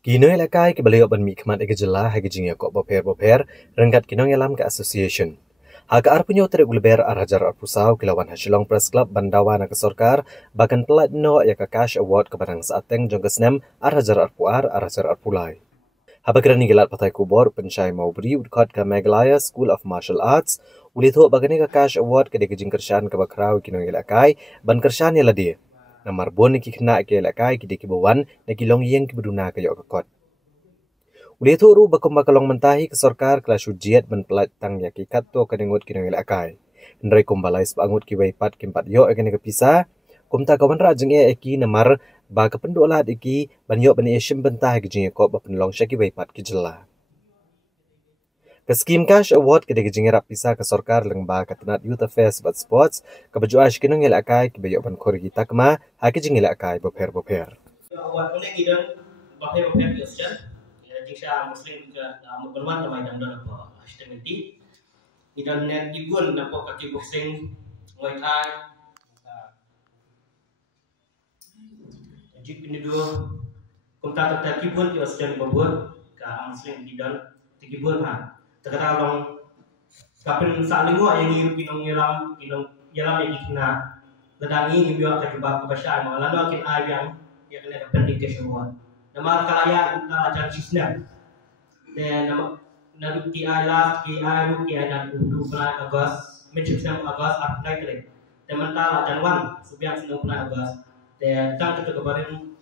Kinoy lakai ke beliau ban mi khmat ege jela hage jingya kok boper rengkat kinong yalam ke association. Haka ar punyo tere gulber ar hajar ar pusau kilawan Hashilong Press Club bandawa na ke sorkar bakan pelat no ya ke cash award ke barang saateng jong kesnem ar hajar ar pulai. Habagrani gelat patai kubor pensyai mau beri udkot ke Meghalaya School of Martial Arts ulitho bagani ke cash award ke degejing kershan ke bakrau kinong lakai ban kershan ya ladie. Namar bon ki kena ke lakai ki dekibawan na kilong yeng ki beduna ke yok kot. Uli itu ru bakom bakalong mentahi ke sorkar kelas ujiat ben pelat tang yaki kato kadengut kinong akai. Nrai kumbalai sepangut ki waipat kimpat yo ekene kepisa. Kumta kawan ra jeng eki namar ba kependola iki ban yo ban esim bentah ki jeng ko ba penlong syaki waipat ki jela. Ke Scheme Cash Award ke dege jeng rap pisa ke sorkar leng ba katenat Youth Affairs bat sports ke baju ash kinong akai ki bayo ban korgi takma haki jeng akai boper. Award kuning idan boper Christian jika Muslim juga berwan tamai dan apa hashtag idan net igun napo kaki boxing Muay Thai jik ini dua kumta tertaki pun kita sedang berbuat ke Muslim idan tiki pun ha terkata long kapin salingo yang hidup kinong yalam yang kena ledangi hidup kejubah kebasyaan malah kin ayam yang kena penting ke semua nama kalaya ajar cisna dan nama ki ayat ki ayu ki adan udu bulan Agustus menciptakan Agustus April kali dan mentala Januari sebiang 9 bulan Agustus dan tang kita kemarin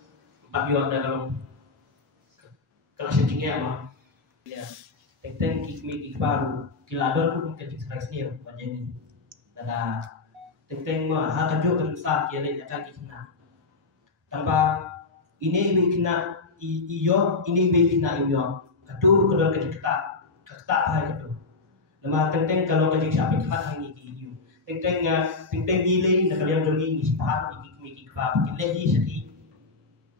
4 bulan dah kalau tinggi ama ya tentang ki baru kilador pun ke Israel ni banyak ni dan tentang mah hal kerja kerja dia ni akan kita tanpa ini kena iyo ini kena iyo katu kedua kata hai katu nama tentang kalau kerja siapa kata ini iyo tentang gile nak kalian doni ni sepah iki kapa kile di segi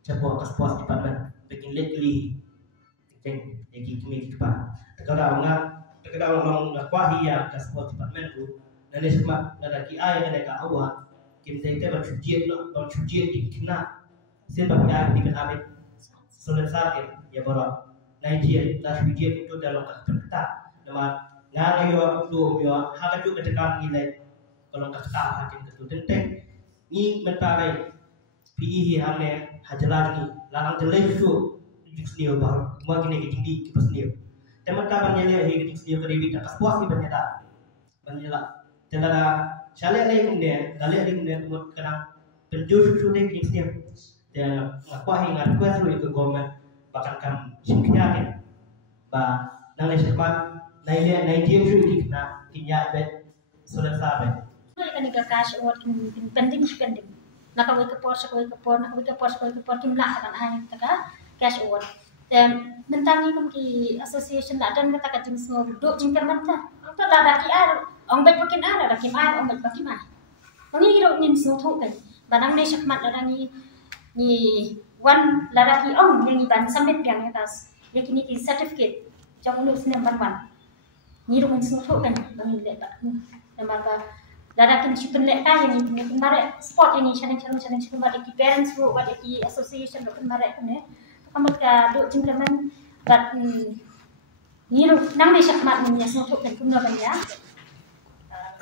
cepo kaspuas department bikin lekli tentang iki kapa terkadang orang nak kuahi ya kaspuas department tu dan semua dari ai dan ka awak kita bercuci di kena sebab ya di Amit selesai ya baru Nigeria las video itu dalam kata nama ngare yo do yo haka juga tekan nilai kalau kata hakim itu tentang ni mentai PE hamne hajalan ni larang jelek itu senior baru semua kini tinggi kipas senior teman kawan nyali hi senior keribi tak puas ni banyata tendara syale lagi kemudian dalih lagi kemudian kena penjuru syuting di senior dan ngakuahi ngakuah lu itu government bahkan kan singknya kan ba nang lesepan Nigeria syuting na kinya bet sudah sabe kan ni cash award penting nakawai ke por kimlah kan ai taka cash award dan mentangi kum ki association la dan kata kajing semua duduk jingkar manta apa dah ki ar ong bet pakin ar ada kim ar ong bet pakin ar mangi ro nin semua tu kan banang ne syakmat ada ni wan laraki ong yang iban sampai piang atas yakini ki certificate jong ulus number 1 ni ro nin semua tu kan bangi letak nama laraki chicken le ka yang ni kemare sport ini channel kemare ki parents group wala ki association ro kemare ne kamu ka do jingkaman bat ni ro nang ne syakmat ni semua tu kan kumna banya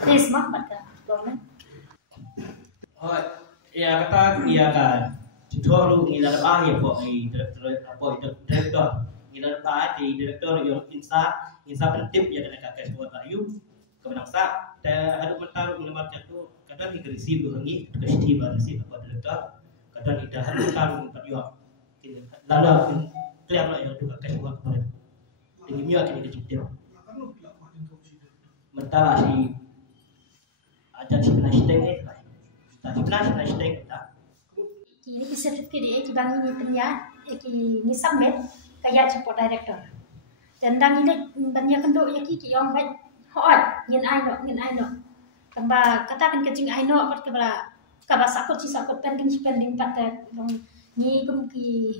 please mak pada government ya kata dia kan tutorial ni dalam akhir po ni direktur ni dalam akhir di direktur yang insa penting ya kena kakek buat ayu kemenang sa dan ada mentar menempat jatuh kadang ni kerisi berengi kerisi berisi apa direktur kadang tidak ada mentar menempat juga lalu kelihatan lah yang tu kakek buat kemarin tinggi miak ini kecil mentar si ajar si penasihat ni tadi penasihat kita ini certificate dia ki bangi ni penya ki ni submit kaya support director dan dan ini banyak kendo ya ki yang baik hot ngin ai no tamba katakan kecing ai no pat kaba sakut pen pending pat ni kum ki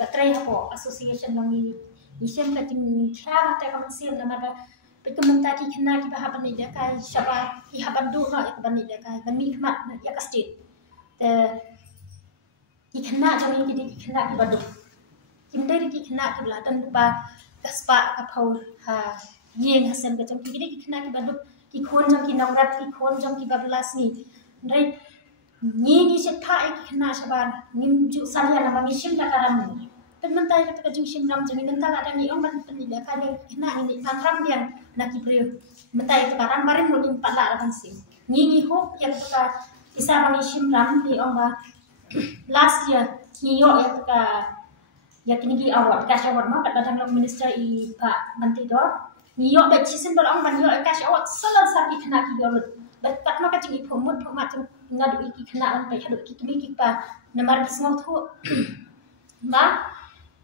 batrai hapo association bangi ni sem kecing kya ta kam sil nama ba pekementar ki kena ki bahaban ni dia kai syaba ki haban du no ya ban ni dia kai ban mi khmat ya ka state the kena jami ki kena ki badu kim dari ki kena ki belatan lupa kaspa kapau ha yeng hasen ke jom ki dari ki kena ki baduk ki khon jom ki nongrat ki khon jom ki bablas ni ndai ni setha ki kena saban nim ju salia na bangi sim la karam ni pen mentai ka jing sim ram jeng mental ada ni om ban penida ka ni kena ni tantram bian na ki priu mentai ka karam barin lo ni pala ban sim ni ho yang ka isa bangi sim ram ni om ba last year ni yo ya kini ki award cash award ma kat datang long minister I Pak Menteri Dor ni yo bet season bolong ban yo cash award salah satu kena ki yo bet kat ma ka jing phomut phoma tu ngadu ki kena ban pe hadu ki kimi ki pa namar ki small thu ma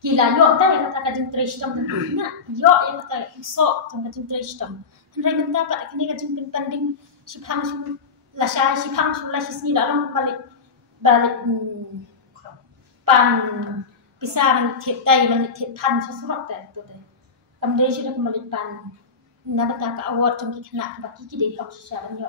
kila yo ta yang kata ka jing trishtam na yo yang kata so jong ka jing trishtam hendrai menta pa kini ka jing pending si phang su la sha si phang su la si ni la long balik pan bisa man thiệt tay man thiệt pan cho số lọc tại tôi đây cầm đây chỉ là cái malik pan nãy ta cả award trong cái khả năng và cái để học sẽ là nhiều